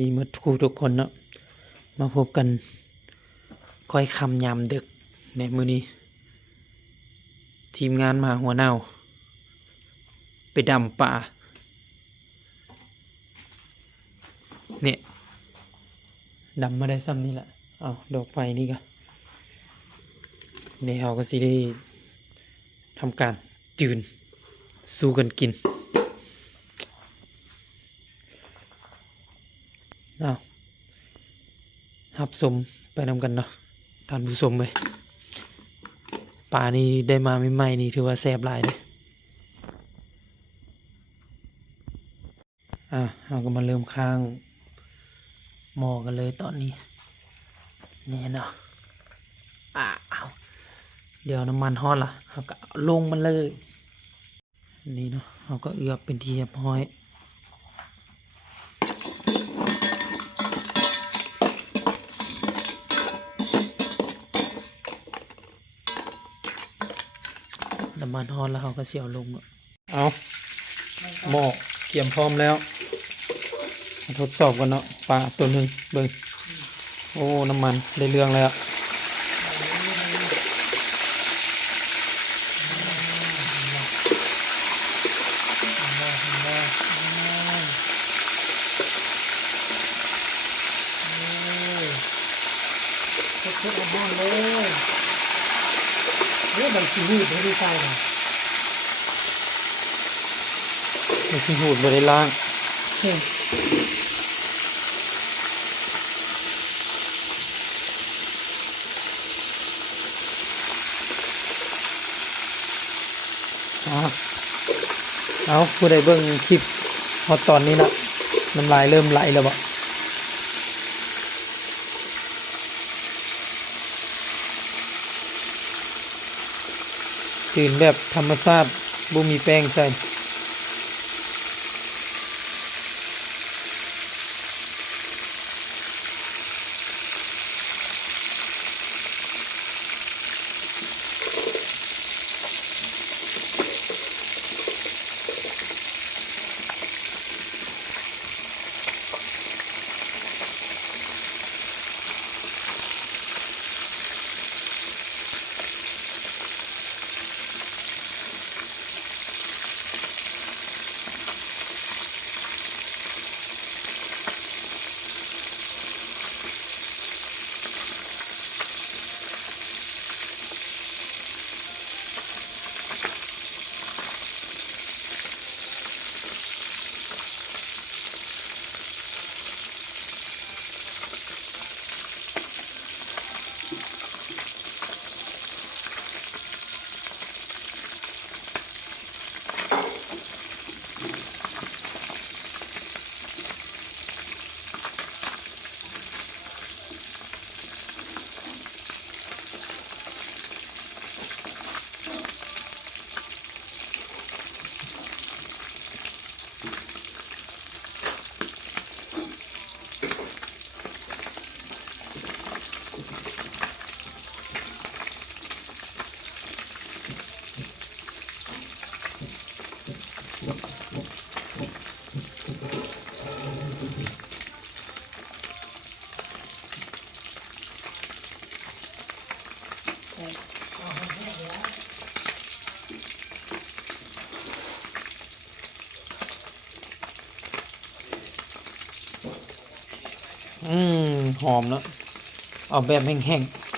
ดีเมื่อทุกคนเนาะมาพบกันค่อยคำยามดึกในมื้อนี้ ทีมงานมาหัวหน้าไปดำป่าเนี่ยดำมาได้ซ้ำนี่แหละเอาดอกไฟนี่ก็ในเขาก็สิได้ทำการจืนสู้กันกินเอารับชมไปนำกันเนาะท่านผู้ชมเลยปลานี่ได้มาใหม่ๆนี่ถือว่าแซ่บหลายเลยเราก็มาเริ่มข้างหม้อกันเลยตอนนี้นี่เนาะเอาเดี๋ยวน้ำมันฮอดละเราก็เอาลงมันเลยนี่เนาะเราก็เอือบเป็นที่เรียบร้อยน้ำมันฮอดแล้วเราก็เสียวลงเอาหม้อเตรียมพร้อมแล้วมาทดสอบกันเนาะปลาตัวหนึ่งเบิ่งโอ้น้ำมันได้เรื่องแล้วทุกเอาบ้านเลยมันขี้หูดไม่ได้ใส่หรอมันขี้หูดไม่ได้ล้างเอาผู้ใดเบิ่งคลิปพอตอนนี้ละน้ำลายเริ่มไหลแล้วบ่จืนแบบธรรมชาติบ่มีแป้งใส่หอมเนาะเอาแบบแห้งๆ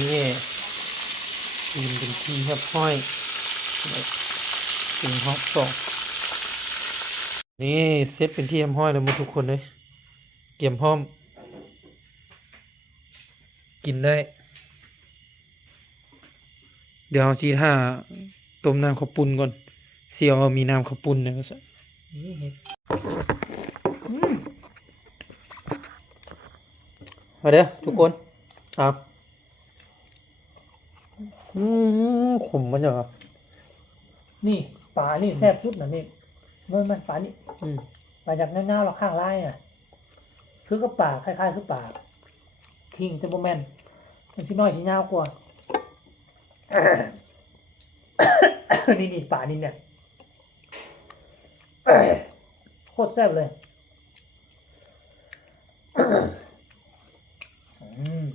นี่กินเป็นที่เรียบร้อยกินฮอตสองนี่เซตเป็นที่เรียบร้อยแล้วหมดทุกคนเลยเตรียมพร้อมกินได้เดี๋ยวเอาชีท่าต้มน้ำข้าวปุ้นก่อนเสี่ยวมีน้ำข้าวปุ้นนะก็ใส่ห มาเด้อทุกคนครับขมมันเหรอ นี่ปลานี่แซ่บสุดนะนี่เมื่อมันปลานี่ อืม ปลาจากหน้าเราข้างไร่อ่ะคือก็ปลาคล้ายๆคือปลาคิงแต่โบแมนมันชิน้อยชิยาวกว่า นี่ปลานี่เนี่ย โคตรแซ่บเลยอืม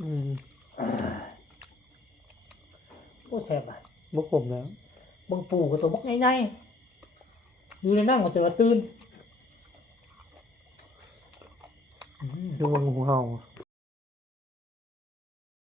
อืม โคตรแซ่บอ่ะ บ่ขมแล้ว เบิ่งปูกับตัวบักง่ายๆอยู่ในนั่งกับตัวละตื่น ดูเบิ่งของเฮา